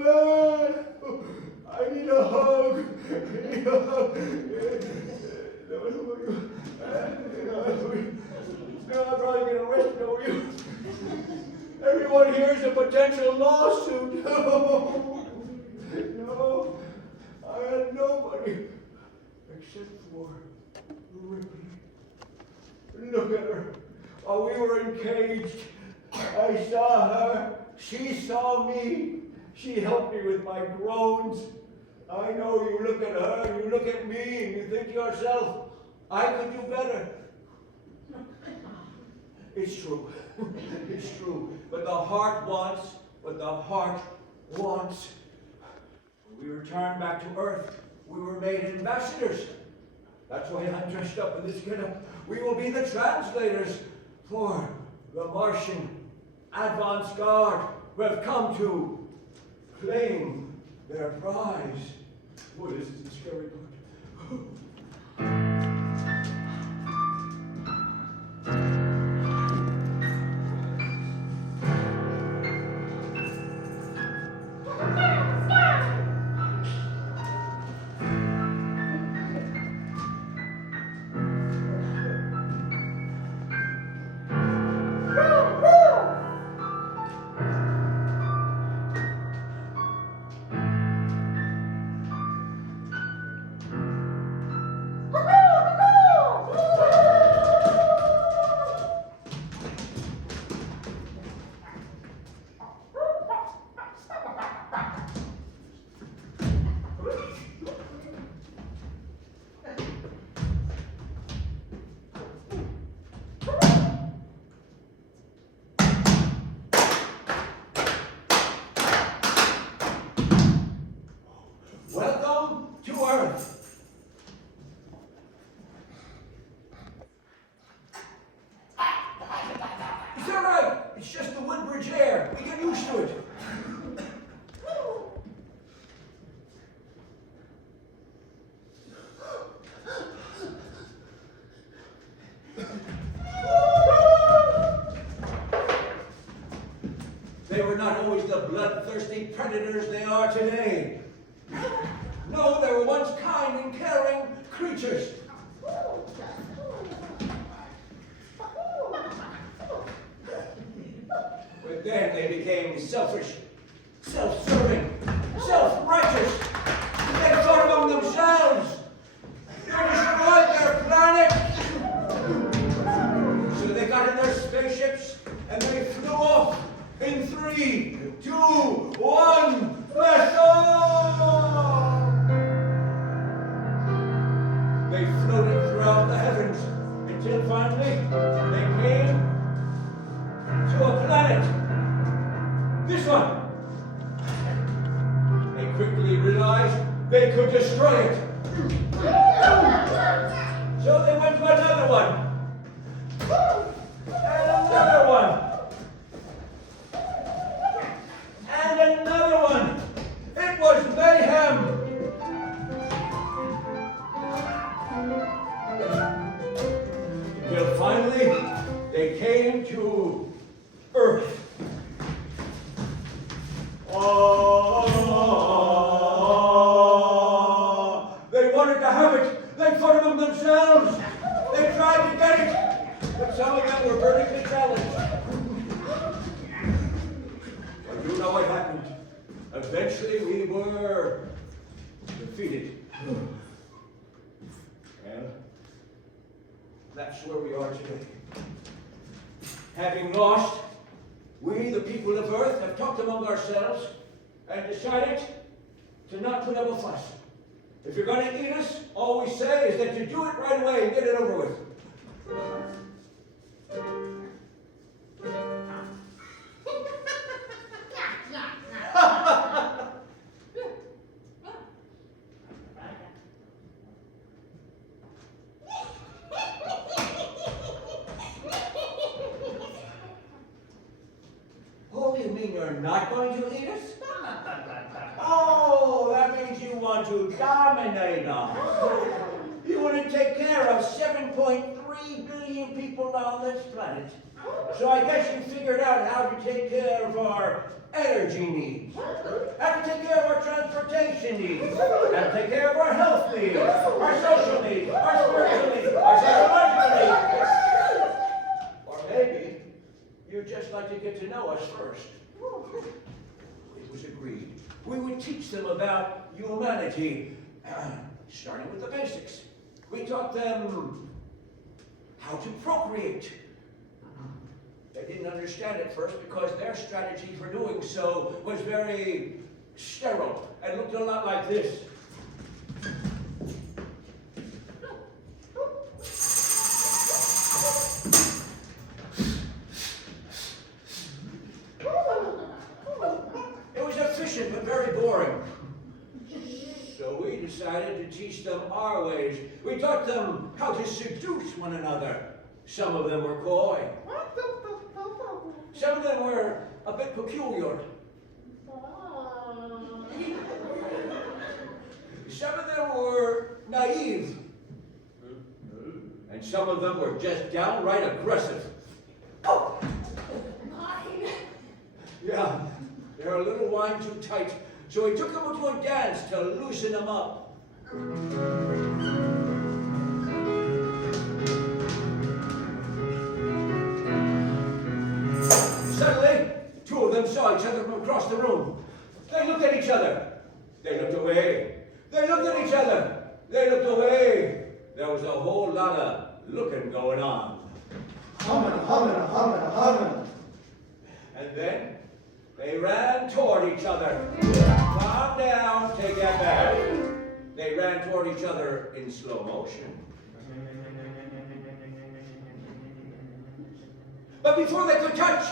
man. I need a hug. I need a hug. No, I'm probably going to arrest over you. Everyone here is a potential lawsuit. No, I had nobody except for Ripley. Look at her. Oh, we were encaged. I saw her. She saw me. She helped me with my groans. I know you look at her, you look at me, and you think to yourself, I could do better. It's true. It's true. But the heart wants what the heart wants. When we returned back to Earth, we were made ambassadors. That's why I'm dressed up in this getup. We will be the translators for the Martian advance guard who have come to claim their prize. Boy, this is a scary part. They were not always the bloodthirsty predators they are today. No, they were once kind and caring creatures. But then they became selfish, self-serving, self-righteous. They fought among themselves. They destroyed their planet. So they got in their spaceships and they flew off in 3, 2, 1, blast off! They floated throughout the heavens until finally they came to a planet. This one. They quickly realized they could destroy it. So they went to another one. And another one. And another one. It was mayhem. Until finally they came to Earth. They wanted to have it. They fought among themselves. They tried to get it. But some of them were vertically challenged. But you know what happened. Eventually we were defeated. And that's where we are today. Having lost, we, the people of Earth, have talked among ourselves and decided to not put up a fuss. If you're going to eat us, all we say is that you do it right away and get it over with. Oh, you mean you're not going to eat us? Oh, that means you want to dominate us. You want to take care of 7.3 billion people on this planet. So I guess you figured out how to take care of our energy needs, how to take care of our transportation needs, how to take care of our health needs, our social needs, our spiritual needs, our psychological needs. Or maybe you'd just like to get to know us first. It was agreed we would teach them about humanity, starting with the basics. We taught them how to procreate. They didn't understand at first because their strategy for doing so was very sterile and looked a lot like this. It was efficient but very boring. So we decided to teach them our ways. We taught them how to seduce one another. Some of them were coy. Some of them were a bit peculiar. Some of them were naive. And some of them were just downright aggressive. Oh! Mine! Yeah, they're a little wine too tight. So we took them to a dance to loosen them up. Suddenly, two of them saw each other from across the room. They looked at each other. They looked away. They looked at each other. They looked away. There was a whole lot of looking going on. Humming. And then they ran toward each other. Calm down, take that back. They ran toward each other in slow motion. But before they could touch,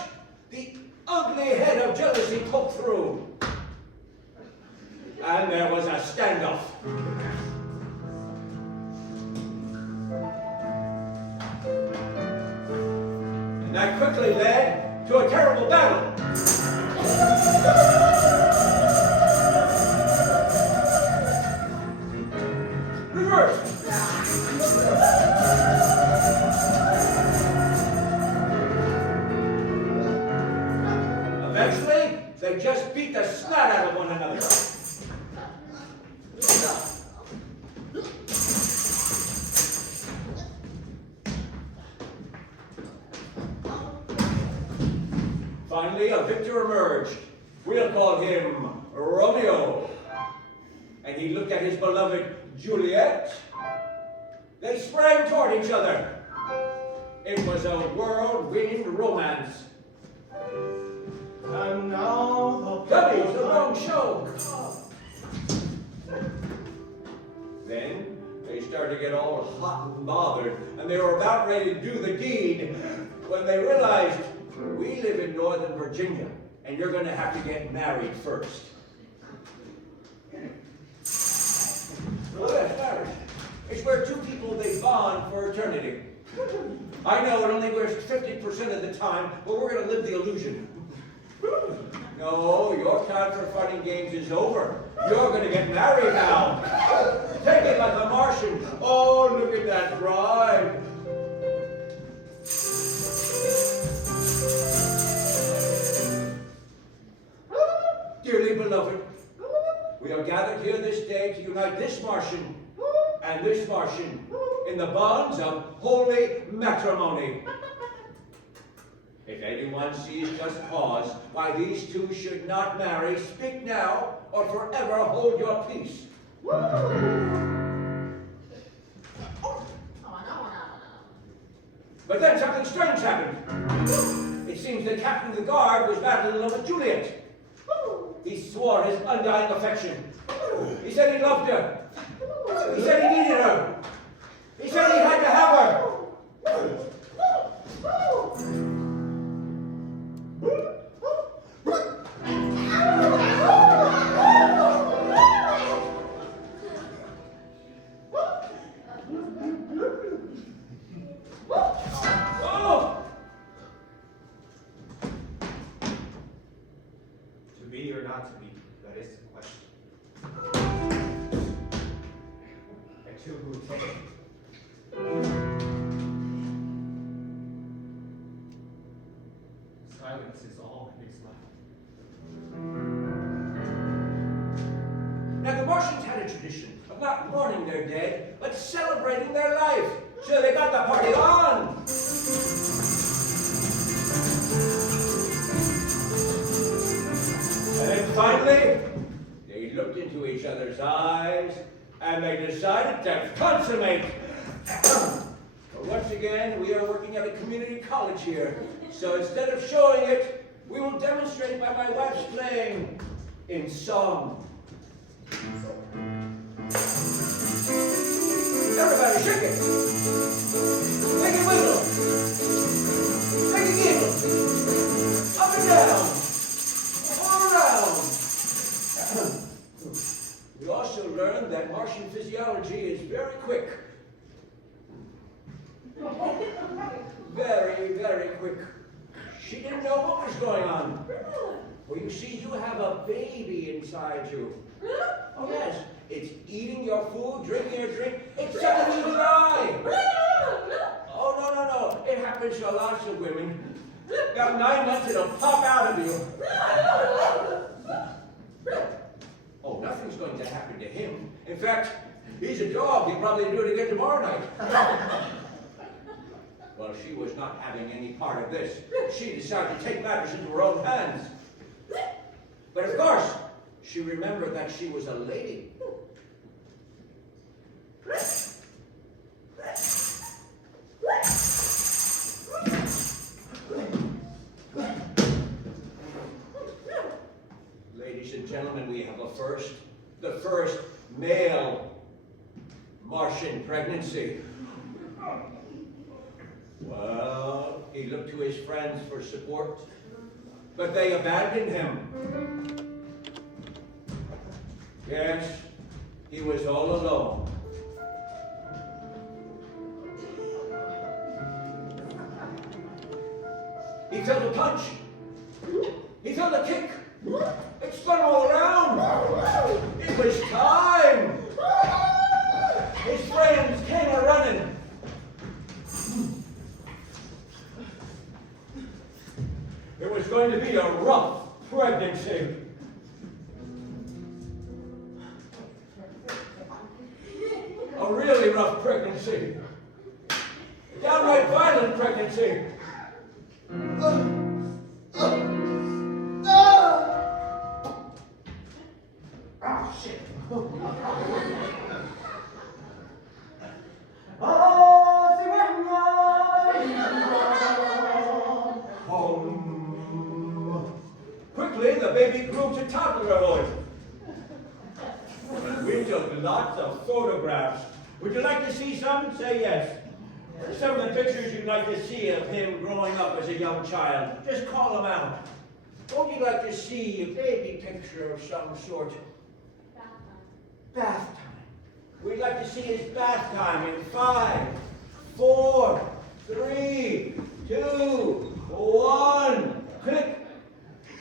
the ugly head of jealousy poked through. And there was a standoff. And that quickly led to a terrible battle. Reverse. Eventually, they just beat the snot out of one another. Finally, a victor emerged. We'll call him Romeo. And he looked at his beloved Juliet. They sprang toward each other. It was a whirlwind romance. And now Gubby's the wrong show. Then they started to get all hot and bothered, and they were about ready to do the deed when they realized, we live in Northern Virginia, and you're going to have to get married first. Well, that's marriage. It's where two people, they bond for eternity. I know it only works 50% of the time, but we're going to live the illusion. No, your time for funny games is over. You're going to get married now. Take it like a Martian. Oh, look at that bride. Dearly beloved, we are gathered here this day to unite this Martian and this Martian in the bonds of holy matrimony. If anyone sees just cause why these two should not marry, speak now or forever hold your peace. But then something strange happened. It seems the captain of the guard was madly in love with Juliet. He swore his undying affection. He said he loved her. He said he needed her. He said he had to have her. Oh! To be or not to be, that is the question. And to who take it? tradition of not mourning their dead, but celebrating their life. So they got the party on. And then finally, they looked into each other's eyes and they decided to consummate. But once again, we are working at a community college here. So instead of showing it, we will demonstrate by my wife's playing in song. Everybody shake it. Make it wiggle. Make it giggle. Up and down. All around. We also learned that Martian physiology is very quick. Very, very quick. She didn't know what was going on. Well, you see, you have a baby inside you. Oh, yes. It's eating your food, drinking your drink. It's suddenly you die. Oh, no, no, no. It happens to lots of women. About 9 months, it'll pop out of you. Oh, nothing's going to happen to him. In fact, he's a dog. He'll probably do it again tomorrow night. Well, she was not having any part of this. She decided to take matters into her own hands. But of course, she remembered that she was a lady. Ladies and gentlemen, we have the first male Martian pregnancy. Well, he looked to his friends for support, but they abandoned him. Yes, he was all alone. He felt a punch. He felt a kick. It spun all around. It was time. His friends came a-running. It was going to be a rough pregnancy. A really rough pregnancy. A downright violent pregnancy. Oh, shit. Quickly, the baby grew to toddlerhood. We took lots of photographs. Would you like to see some? Say yes. Some of the pictures you'd like to see of him growing up as a young child. Just call them out. What would you like to see? A baby picture of some sort. Bath time. We'd like to see his bath time in 5, 4, 3, 2, 1. Click.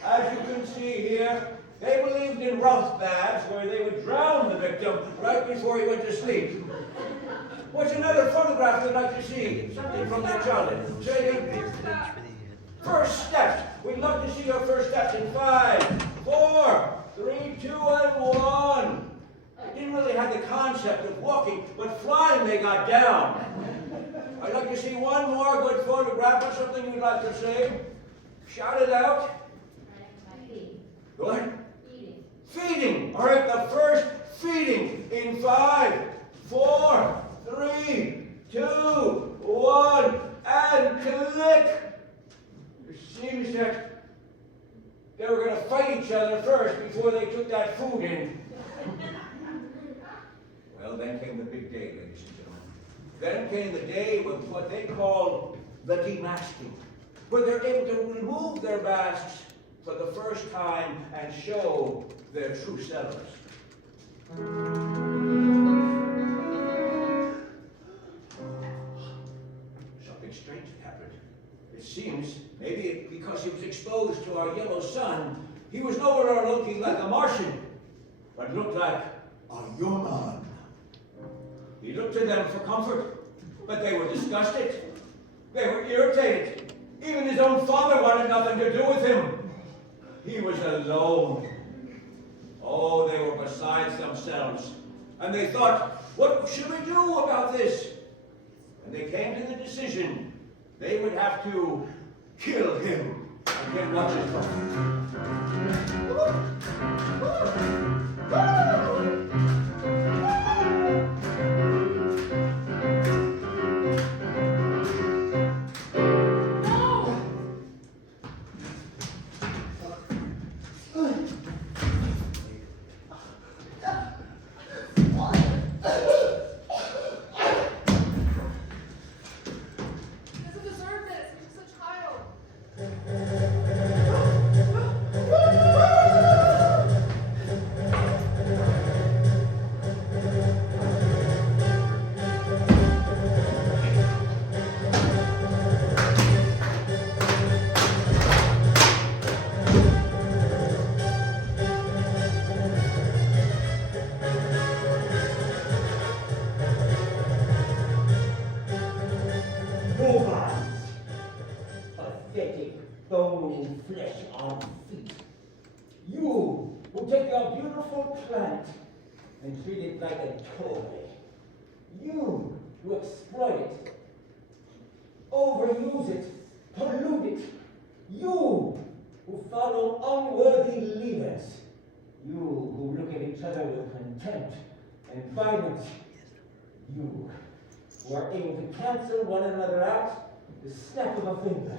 As you can see here, they believed in rough baths where they would drown the victim right before he went to sleep. What's another photograph you'd like to see? Something from their childhood. Say again. First steps. We'd love to see your first steps in 5, 4, 3, 2, and 1. They didn't really have the concept of walking, but flying they got down. I'd like to see one more good photograph or something you'd like to say. Shout it out. Good. Feeding. All right, the first feeding in 5, 4, 3, 2, 1, and click. It seems that they were going to fight each other first before they took that food in. Well, then came the big day, ladies and gentlemen. Then came the day with what they called the demasking, where they're able to remove their masks for the first time and show their true selves. Something strange had happened. It seems, maybe because he was exposed to our yellow sun, he was no longer looking like a Martian, but looked like a human. He looked to them for comfort, but they were disgusted. They were irritated. Even his own father wanted nothing to do with him. He was alone. Oh, they were besides themselves. And they thought, what should we do about this? And they came to the decision they would have to kill him and get watches from him. Doesn't deserve this. He's just a child. Robots, pathetic bone flesh on feet. You who take your beautiful plant and treat it like a toy. You who exploit it, overuse it, pollute it. You who follow unworthy leaders. You who look at each other with contempt and violence. You who are able to cancel one another out with the snap of a finger.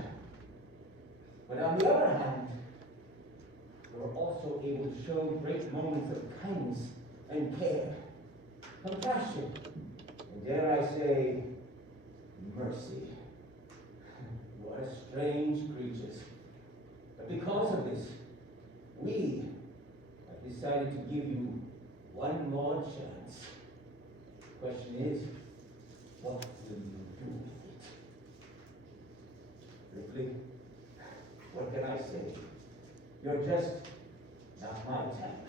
But on the other hand, you are also able to show great moments of kindness and care, compassion, and dare I say, mercy. What a strange creatures. But because of this, we have decided to give you one more chance. The question is, what will you do with it? Ripley, what can I say? You're just not my type.